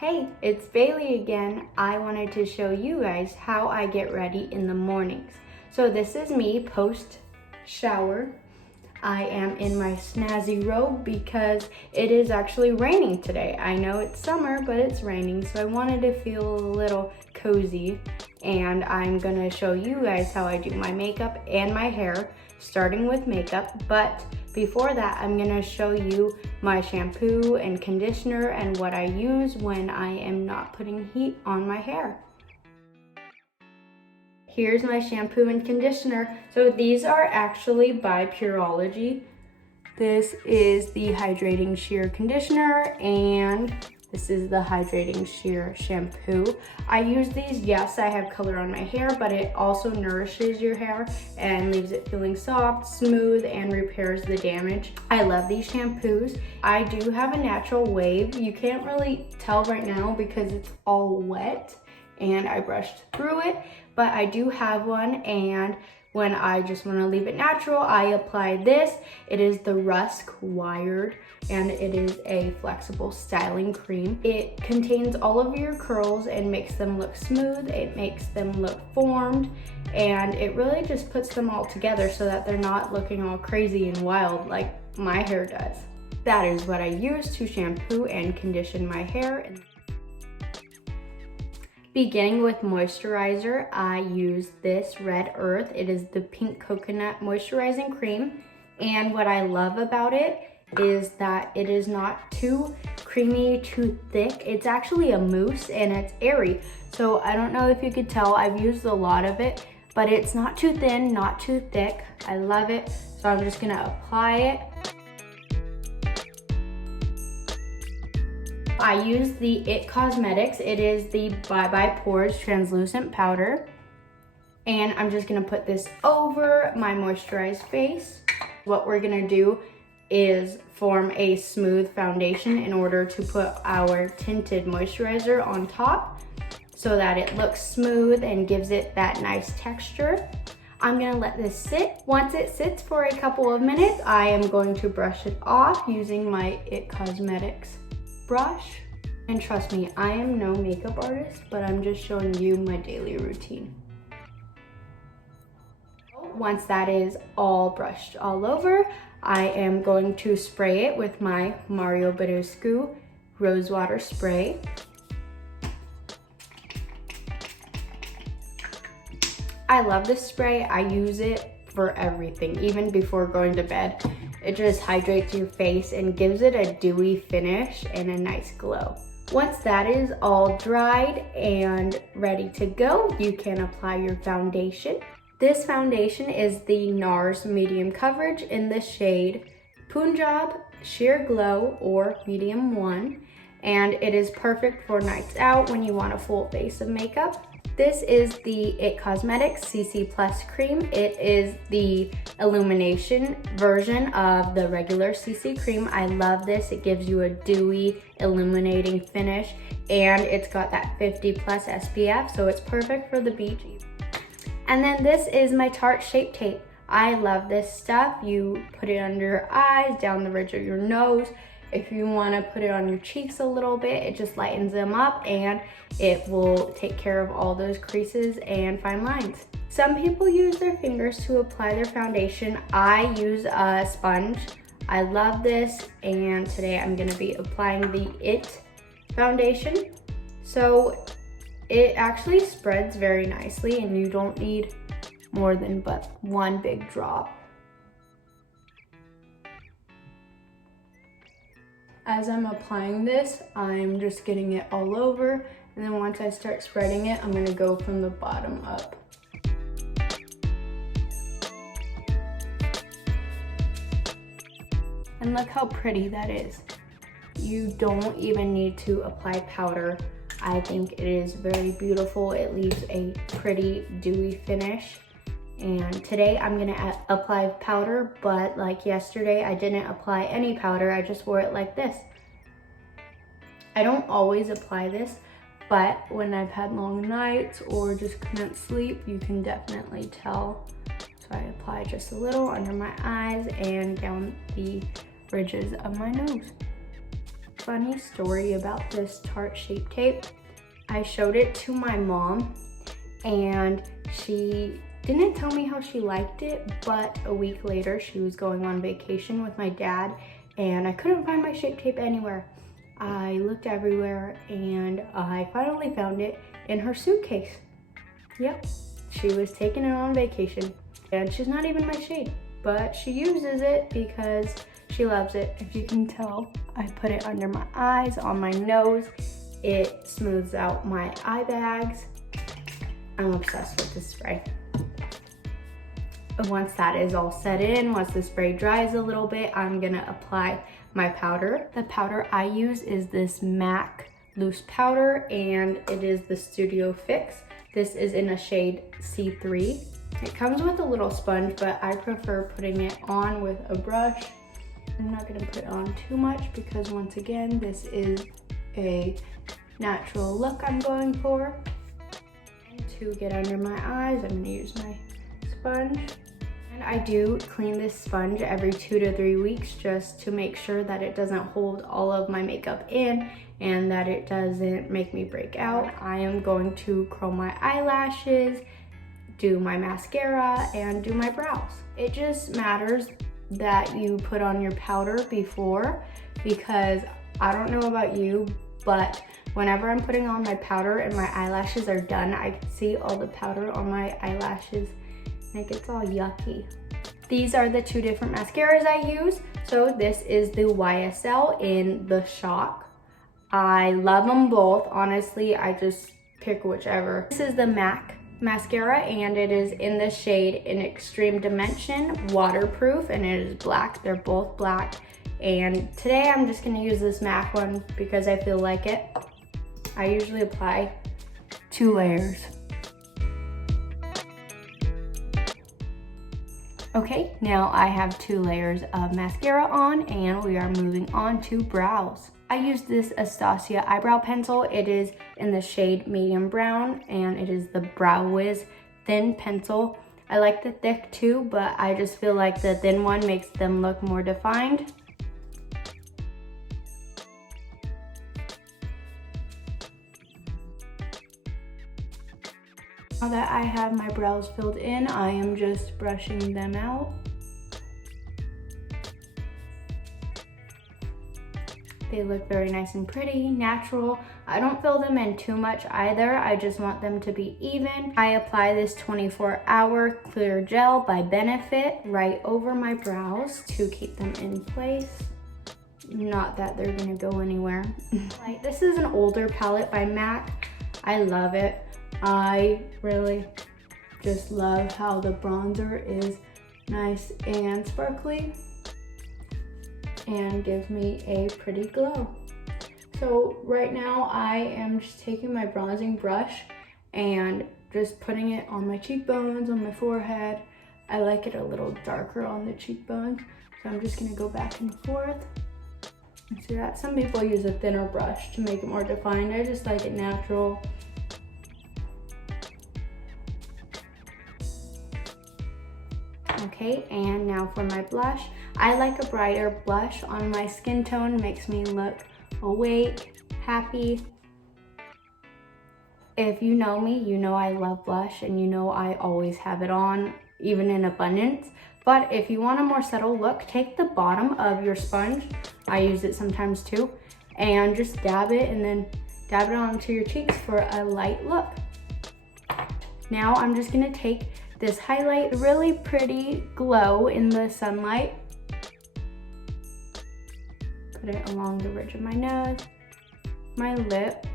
Hey, it's Bailey again. I wanted to show you guys how I get ready in the mornings. So this is me post shower. I am in my snazzy robe because it is actually raining today. I know it's summer, but it's raining, so I wanted to feel a little cozy. And I'm gonna show you guys how I do my makeup and my hair, starting with makeup. But before that, I'm gonna show you my shampoo and conditioner and what I use when I am not putting heat on my hair. Here's my shampoo and conditioner. So these are actually by Pureology. This is the Hydrating Sheer Conditioner and this is the Hydrating Sheer Shampoo. I use these, yes, I have color on my hair, but it also nourishes your hair and leaves it feeling soft, smooth, and repairs the damage. I love these shampoos. I do have a natural wave. You can't really tell right now because it's all wet and I brushed through it, but I do have one, and when I just want to leave it natural, I apply this. It is the Rusk Wired, and it is a flexible styling cream. It contains all of your curls and makes them look smooth. It makes them look formed, and it really just puts them all together so that they're not looking all crazy and wild like my hair does. That is what I use to shampoo and condition my hair. Beginning with moisturizer, I use this Red Earth. It is the Pink Coconut Moisturizing Cream. And what I love about it is that it is not too creamy, too thick. It's actually a mousse and it's airy. So I don't know if you could tell, I've used a lot of it, but it's not too thin, not too thick. I love it. So I'm just gonna apply it. I use the IT Cosmetics. It is the Bye Bye Pores Translucent Powder. And I'm just gonna put this over my moisturized face. What we're gonna do is form a smooth foundation in order to put our tinted moisturizer on top so that it looks smooth and gives it that nice texture. I'm gonna let this sit. Once it sits for a couple of minutes, I am going to brush it off using my IT Cosmetics brush. And trust me, I am no makeup artist, but I'm just showing you my daily routine. Once that is all brushed all over, I am going to spray it with my Mario Badescu Rose Water Spray. I love this spray. I use it for everything, even before going to bed. It just hydrates your face and gives it a dewy finish and a nice glow. Once that is all dried and ready to go, you can apply your foundation. This foundation is the NARS Medium Coverage in the shade Punjab Sheer Glow or Medium 1. And it is perfect for nights out when you want a full face of makeup. This is the IT Cosmetics CC Plus Cream. It is the illumination version of the regular CC cream. I love this. It gives you a dewy, illuminating finish, and it's got that 50 plus SPF, so it's perfect for the beach. And then this is my Tarte Shape Tape. I love this stuff. You put it under your eyes, down the ridge of your nose. If you want to put it on your cheeks a little bit, it just lightens them up and it will take care of all those creases and fine lines. Some people use their fingers to apply their foundation. I use a sponge. I love this, and today I'm going to be applying the IT foundation. So it actually spreads very nicely and you don't need more than but one big drop. As I'm applying this, I'm just getting it all over, and then once I start spreading it, I'm gonna go from the bottom up. And look how pretty that is. You don't even need to apply powder. I think it is very beautiful. It leaves a pretty dewy finish. And today I'm gonna apply powder, but like yesterday, I didn't apply any powder. I just wore it like this. I don't always apply this, but when I've had long nights or just couldn't sleep, you can definitely tell. So I apply just a little under my eyes and down the ridges of my nose. funny story about this Tarte Shape Tape. I showed it to my mom and she didn't tell me how she liked it, but a week later she was going on vacation with my dad and I couldn't find my Shape Tape anywhere. I looked everywhere and I finally found it in her suitcase. Yep, she was taking it on vacation and she's not even my shade, but she uses it because she loves it. If you can tell, I put it under my eyes, on my nose. It smooths out my eye bags. I'm obsessed with this spray. Once that is all set in, once the spray dries a little bit, I'm gonna apply my powder. The powder I use is this MAC loose powder and it is the Studio Fix. This is in a shade C3. It comes with a little sponge, but I prefer putting it on with a brush. I'm not gonna put on too much because once again, this is a natural look I'm going for. And to get under my eyes, I'm gonna use my sponge. And I do clean this sponge every 2 to 3 weeks just to make sure that it doesn't hold all of my makeup in and that it doesn't make me break out. I am going to curl my eyelashes, do my mascara, and do my brows. It just matters that you put on your powder before, because I don't know about you, but whenever I'm putting on my powder and my eyelashes are done, I can see all the powder on my eyelashes and it gets all yucky. These are the 2 different mascaras I use. So this is the YSL in the Shock. I love them both. Honestly, I just pick whichever. This is the MAC mascara and it is in the shade in Extreme Dimension, waterproof, and it is black. They're both black. And today I'm just gonna use this MAC one because I feel like it. I usually apply 2 layers. Okay, now I have 2 layers of mascara on and we are moving on to brows. I use this Anastasia eyebrow pencil. It is in the shade medium brown and it is the Brow Wiz thin pencil. I like the thick too, but I just feel like the thin one makes them look more defined. Now that I have my brows filled in, I am just brushing them out. They look very nice and pretty, natural. I don't fill them in too much either. I just want them to be even. I apply this 24-hour clear gel by Benefit right over my brows to keep them in place. Not that they're gonna go anywhere. This is an older palette by MAC. I love it. I really just love how the bronzer is nice and sparkly and gives me a pretty glow. So right now I am just taking my bronzing brush and just putting it on my cheekbones, on my forehead. I like it a little darker on the cheekbones, so I'm just gonna go back and forth. And see that? Some people use a thinner brush to make it more defined. I just like it natural. Okay, and now for my blush. I like a brighter blush on my skin tone. Makes me look awake, happy. If you know me, you know I love blush and you know I always have it on, even in abundance. But if you want a more subtle look, take the bottom of your sponge, I use it sometimes too, and just dab it and then dab it onto your cheeks for a light look. Now I'm just gonna take this highlight, really pretty glow in the sunlight. Put it along the ridge of my nose, my lip.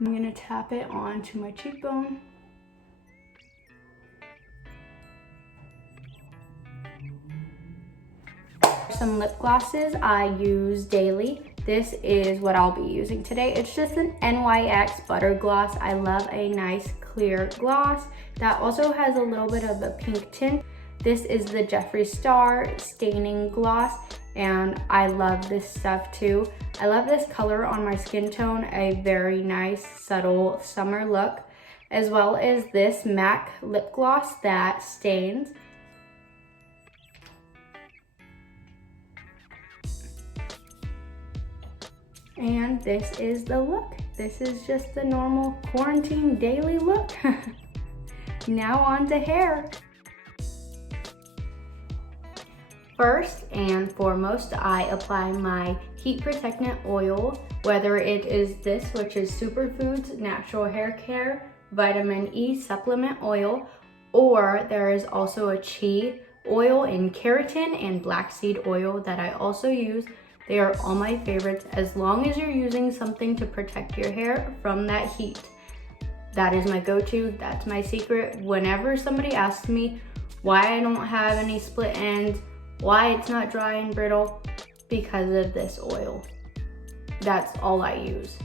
I'm gonna tap it onto my cheekbone. Some lip glosses I use daily. This is what I'll be using today. It's just an NYX Butter Gloss. I love a nice clear gloss that also has a little bit of a pink tint. This is the Jeffree Star Staining Gloss, and I love this stuff too. I love this color on my skin tone, a very nice, subtle summer look, as well as this MAC lip gloss that stains. And this is the look. This is just the normal quarantine daily look. Now on to hair. First and foremost, I apply my heat protectant oil, whether it is this, which is Superfoods Natural Hair Care Vitamin E Supplement Oil, or there is also a chia oil and keratin and black seed oil that I also use. They are all my favorites as long as you're using something to protect your hair from that heat. That is my go-to, that's my secret. Whenever somebody asks me why I don't have any split ends, why it's not dry and brittle, because of this oil. That's all I use,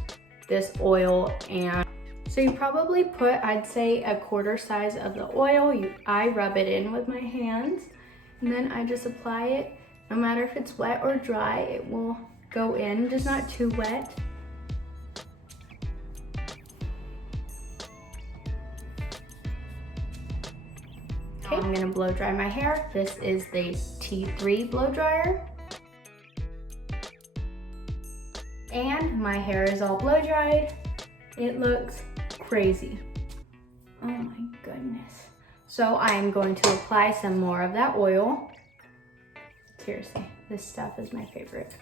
this oil. And so you probably put, I'd say, a quarter size of the oil. I rub it in with my hands, and then I just apply it. No matter if it's wet or dry, it will go in, just not too wet. Okay, I'm gonna blow dry my hair. This is the T3 blow dryer. And my hair is all blow dried. It looks crazy. Oh my goodness. So I'm going to apply some more of that oil. Seriously, this stuff is my favorite.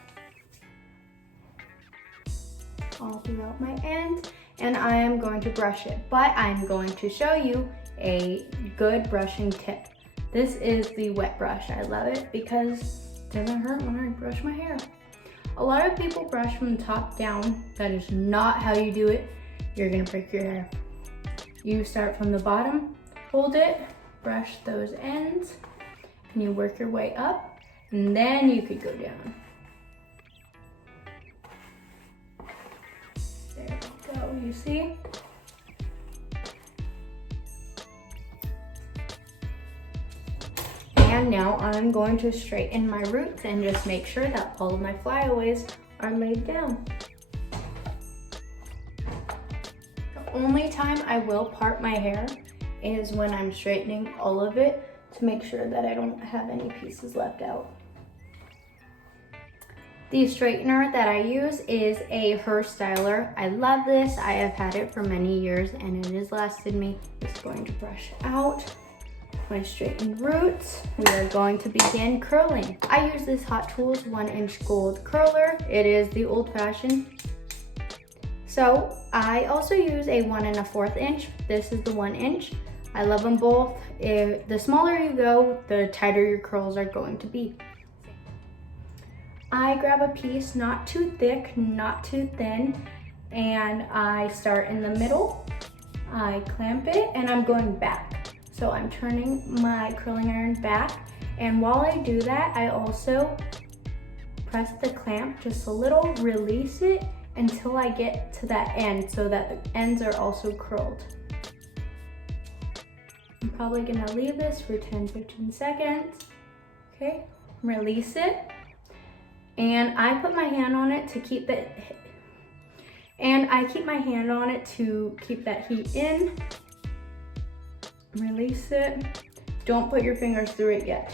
All throughout my ends, and I am going to brush it, but I'm going to show you a good brushing tip. This is the wet brush. I love it because it doesn't hurt when I brush my hair. A lot of people brush from the top down. That is not how you do it. You're gonna break your hair. You start from the bottom, hold it, brush those ends, and you work your way up, and then you could go down. There we go, you see? And now I'm going to straighten my roots and just make sure that all of my flyaways are laid down. The only time I will part my hair is when I'm straightening all of it to make sure that I don't have any pieces left out. The straightener that I use is a Her Styler. I love this. I have had it for many years and it has lasted me. Just going to brush out my straightened roots. We are going to begin curling. I use this Hot Tools 1-inch gold curler. It is the old-fashioned. So I also use a 1 1/4 inch. This is the 1 inch. I love them both. The smaller you go, the tighter your curls are going to be. I grab a piece not too thick, not too thin, and I start in the middle. I clamp it and I'm going back. So I'm turning my curling iron back, and while I do that, I also press the clamp just a little, release it until I get to that end so that the ends are also curled. I'm probably gonna leave this for 10-15 seconds. Okay, release it. And I put my hand on it to keep it, and I keep my hand on it to keep that heat in. Release it. Don't put your fingers through it yet.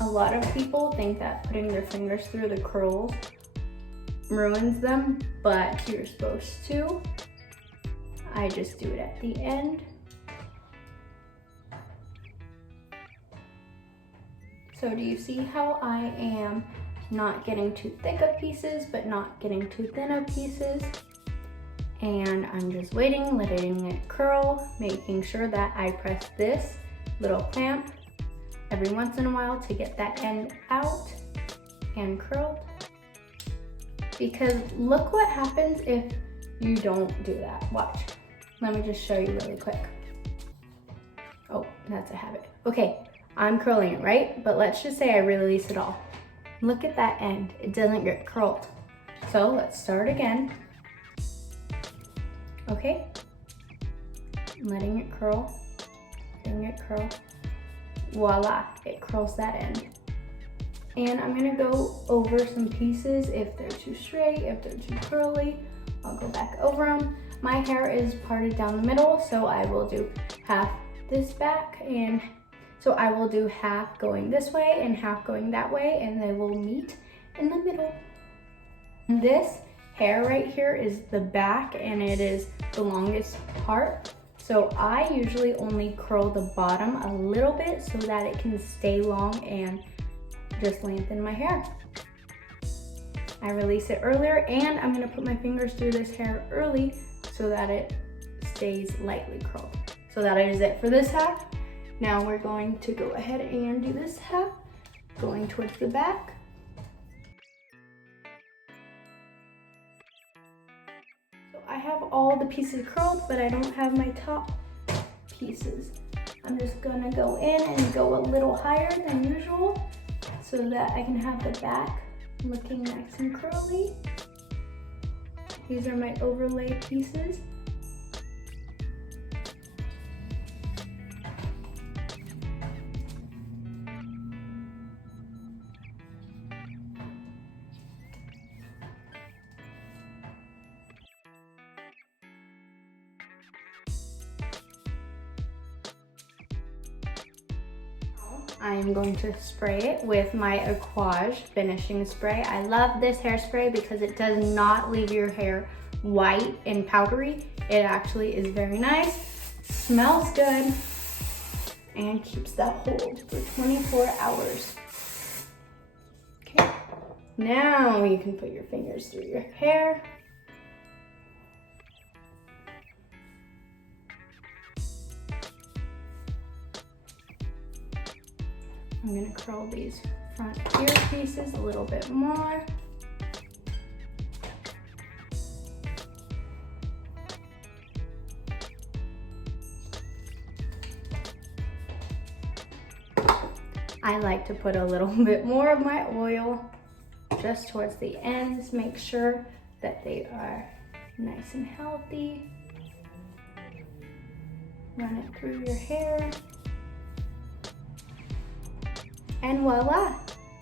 A lot of people think that putting their fingers through the curls ruins them, but you're supposed to. I just do it at the end. So do you see how I am not getting too thick of pieces, but not getting too thin of pieces? And I'm just waiting, letting it curl, making sure that I press this little clamp every once in a while to get that end out and curled. Because look what happens if you don't do that. Watch. Let me just show you really quick. Oh, that's a habit. Okay, I'm curling it, right? But let's just say I release it all. Look at that end. It doesn't get curled. So let's start again. Okay, letting it curl, letting it curl. Voila, it curls that end. And I'm gonna go over some pieces if they're too straight, if they're too curly, I'll go back over them. My hair is parted down the middle, so I will do half this back and So I will do half going this way and half going that way, and they will meet in the middle. This hair right here is the back, and it is the longest part. So I usually only curl the bottom a little bit so that it can stay long and just lengthen my hair. I release it earlier, and I'm gonna put my fingers through this hair early so that it stays lightly curled. So that is it for this half. Now we're going to go ahead and do this half, going towards the back. So I have all the pieces curled, but I don't have my top pieces. I'm just gonna go in and go a little higher than usual so that I can have the back looking nice and curly. These are my overlay pieces. I am going to spray it with my Aquage finishing spray. I love this hairspray because it does not leave your hair white and powdery. It actually is very nice, smells good, and keeps that hold for 24 hours. Okay, now you can put your fingers through your hair. I'm gonna curl these front ear pieces a little bit more. I like to put a little bit more of my oil just towards the ends. Make sure that they are nice and healthy. Run it through your hair. And voila!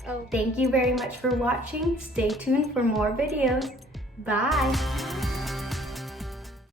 Oh, thank you very much for watching. Stay tuned for more videos. Bye!